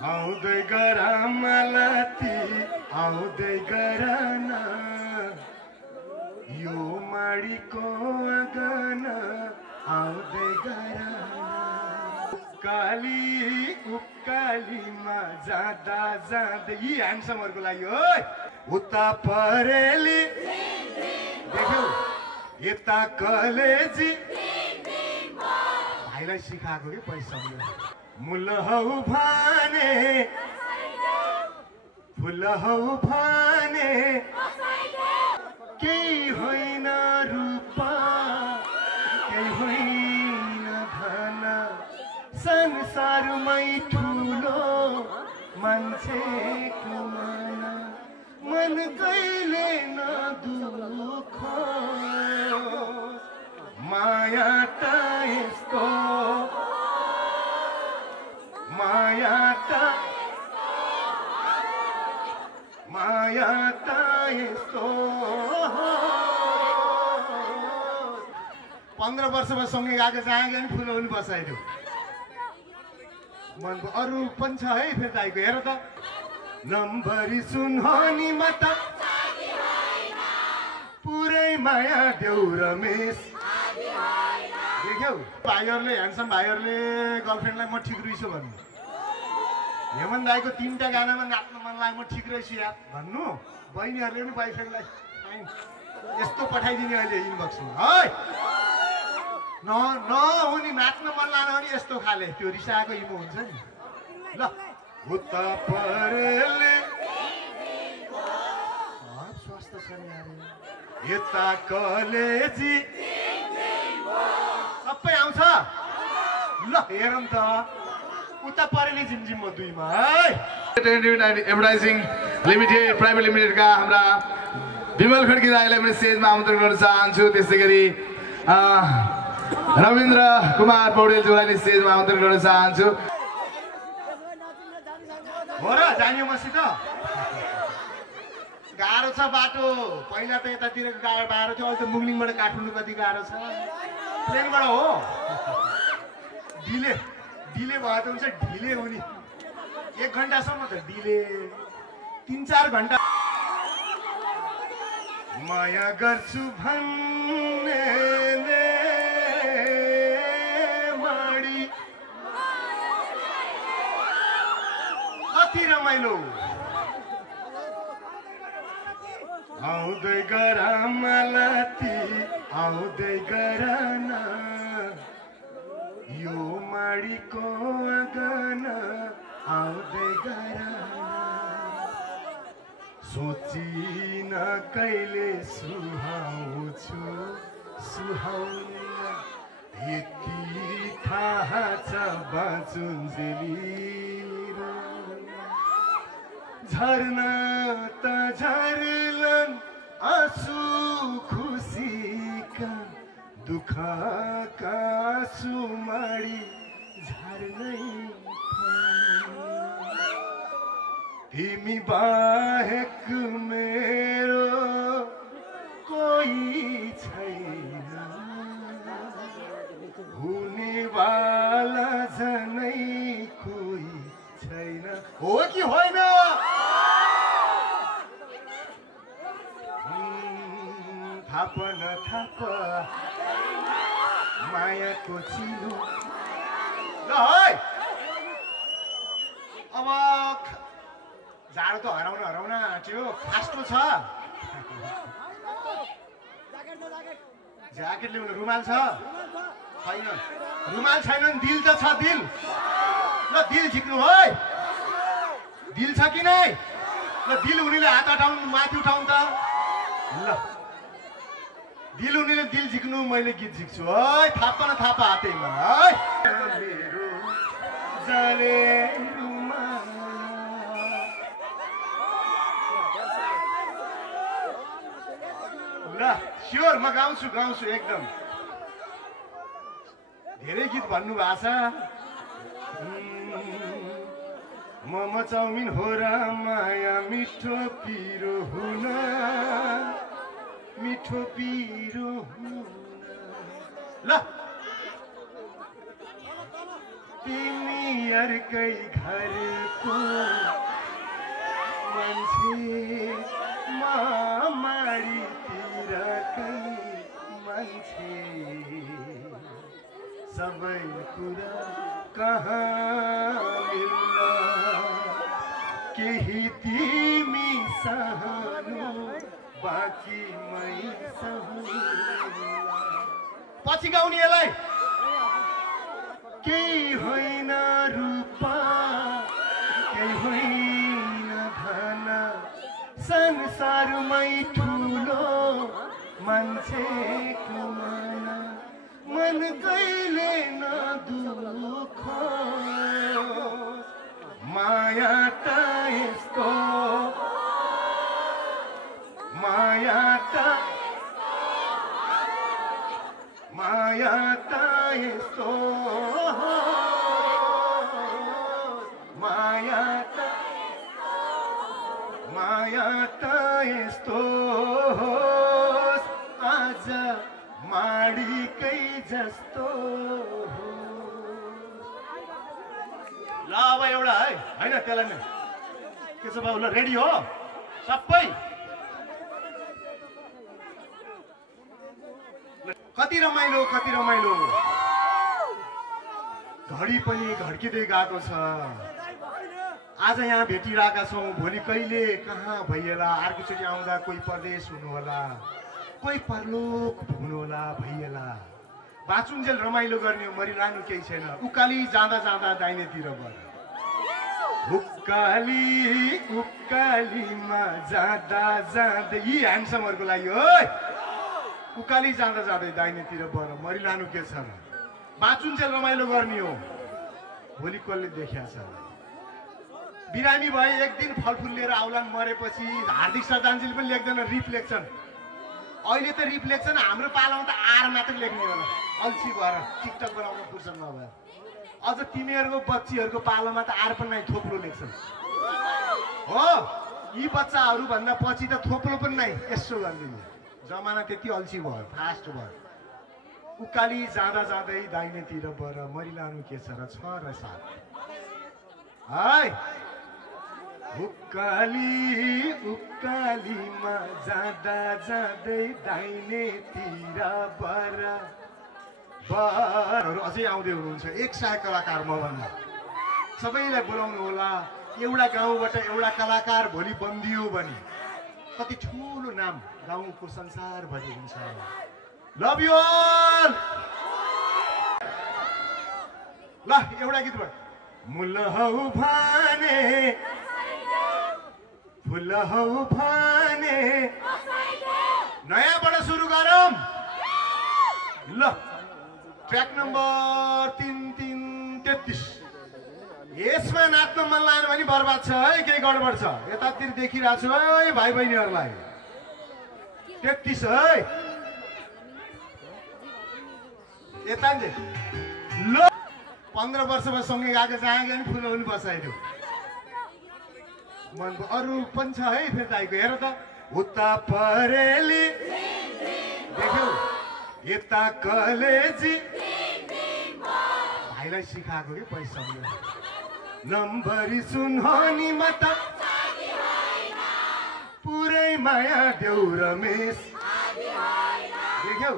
आउँदै गर मालती आउँदै गर न यो माडीको आँगन आउँदै गर उकालीमा जाँदा जाँदै यी ह्यान्डसमहरूको लागि हो उता परेली देख्यौ यता कलेजी भाइलाई सिकाएको कि पैसा मुल हौ भने फुल हौ भने केही होइन रूपा केही होइन धन संसारमै ठुलो मान्छेको मन कहिले नदुख माया त यस्तो माया त यस्तो 15 वर्षमा सँगै गएको जहाँ गयो नि फुल पनि बसाइदियो मनको अरू पनि छ है फेरि दाइको हेर त नम्बरी सुन्हनी मत पुरै माया देऊ रमेश देख्यौ भाइहरूले ह्यान्डसम भाइहरूले गर्लफ्रेन्डलाई म ठिक रहेछु भन्नु हेमन दाइको 3टा गानामा नाच्न मन लाग्यो म ठिक रहेछु यार भन्नु बहिनीहरूले पनि बोयफ्रेन्डलाई यस्तो पठाइदिने अहिले इनबक्समा है नहुने नाच्न मन लाग्यो भने यस्तो खाले त्यो रिसाएको इमो हुन्छ नि ल उता परेले स्वास्थ्य छ नि यता कलेजी सबै आउँछ ल हेरौँ त उता परेली जिमजिम दुईमा है एडभर्टाइजिङ लिमिटेड प्राइभेट लिमिटेडका हाम्रा विमल खड्की दाइलाई पनि स्टेजमा आमन्त्रण गर्न चाहन्छु त्यसै गरी रविन्द्र कुमार पौडेलज्यूलाई नि स्टेजमा आमन्त्रण गर्न चाहन्छु हो र जाने मसित गाह्रो छ बाटो पहिला त यतातिर गाह्रो थियो अहिले त मुगलिङबाट काठमाडौँ कति गाह्रो छ प्लेनबाट हो डिले भयो त हुन्छ ढिले हुने 1 घन्टासम्म त डिले 3-4 घन्टा माया गर्छु भन्ने माडी कति रमाइलो आउँदै गर मालती आउँदै गर न यो माडीको आँगन आउँदै गर सोचिन कहिले सुहाउँछु सुहाउन यति थाहा छ बाँचुन्जेली झर्न त झर्लन आँसु खुसीका दुःखका आँसु माडी झर्नै तिमी बाहेक मेरो कोही छैन हुनेवाला झनै कोही छैन हो कि होइन थाप न थाप मायाको चिलो ल है अब जाडो त हराउन आँट्यो खास्टो छ ज्याकेट ल्याउनु रुमाल छ छैन रुमाल छैन नि दिल त छ दिल ल दिल झिक्नु है दिल छ कि नै ल दिल हुनेले हात उठाउनु माथि उठाउनु त ल दिल हुनेले दिल झिक्नु मैले गीत झिक्छु है थापा न थापा हातैमा है मेरो जाने ल स्योर म गाउँछु एकदम धेरै गीत भन्नु भएको छ मोमो चाउमिन हो र माया मिठो पिरो हुन मिठो पिरो हुन ल तिमीहरूकै घरको मान्छे म माडीतिरकै मान्छे सबै कुरा कहाँ मिल्ला केही तिमी सहनु बाँकी मै सहनु पछि गाउने यसलाई केही होइन रूपा केही होइन धन संसारमै ठुलो मान्छेको मन कहिले नदुख माया त यस्तो माया त यस्तो माया त यस्तो आज माडीकै जस्तो ल अब एउटा है होइन त्यसलाई नै के छ बाबु ल रेडी हो सबै कति रमाइलो घडी पनि घड्किँदै गएको छ आज यहाँ भेटिरहेका छौँ भोलि कहिले कहाँ भइएला अर्कोचोटि आउँदा कोही परदेश हुनुहोला कोही परलोक हुनुहोला भइएला बाँचुन्जेल रमाइलो गर्ने मरिरहनु केही छैन उकाली जाँदा जाँदा दाहिनेतिर बर उकालीमा जाँदा जाँदै यी ह्यान्डसमहरूको लागि हो उकाली जाँदा जाँदै दाहिनेतिर बर मरिरहनु के छ बाँचुन्जेल रमाइलो गर्ने हो भोलि कसले देखिया छ बिरामी भए एक दिन फलफुल लिएर आउलान् मरेपछि हार्दिक श्रद्धाञ्जली पनि लेख्दैन रिप लेख्छन् अहिले त रिप लेख्छन् हाम्रो पालामा त आर मात्र लेख्ने होला अल्छी भएर टिकटक बनाउन फुर्सद नभएर अझ तिमीहरूको बच्चीहरूको पालामा त आर पनि नै थोप्लो लेख्छन् हो यी बच्चाहरू भन्दा पछि त थोप्लो पनि नै यसो गरिदिने जमाना त्यति अल्छी भयो फास्ट भयो उकाली जाँदा जाँदै दाहिनेतिर बर मरिलानु के छ र 6 र 7 है उकालीमा जाँदा जाँदै दाहिनेतिर बर अझै आउँदै हुनुहुन्छ एक सहायक कलाकार मभन्दा सबैलाई बोलाउनु होला एउटा गाउँबाट एउटा कलाकार भोलि बन्दियो भने कति ठुलो नाम गाउँको संसारभरि हुन्छ लभ यु ऑल ल एउटा गीत भयो मुल हौ भने फुल हौ भने नयाँबाट सुरु गरौँ ल ट्र्याक नम्बर 3333 यसमा नाच्न मन लाग्यो भने बर्बाद छ है केही गडबड छ यतातिर देखिरहेको छु है भाइ बहिनीहरूलाई 33 है यता ल 15 वर्षमा सँगै गएको चाहेको पनि फुल पनि बसाइदियो मनको अरू पनि छ है फेरि दाइको हेर त उता परेली देख्यौ यता कलेजी भाइलाई सिकाएको कि पैसा नम्बरी सुन्हनी मत पुरै माया देऊ रमेश देख्यौ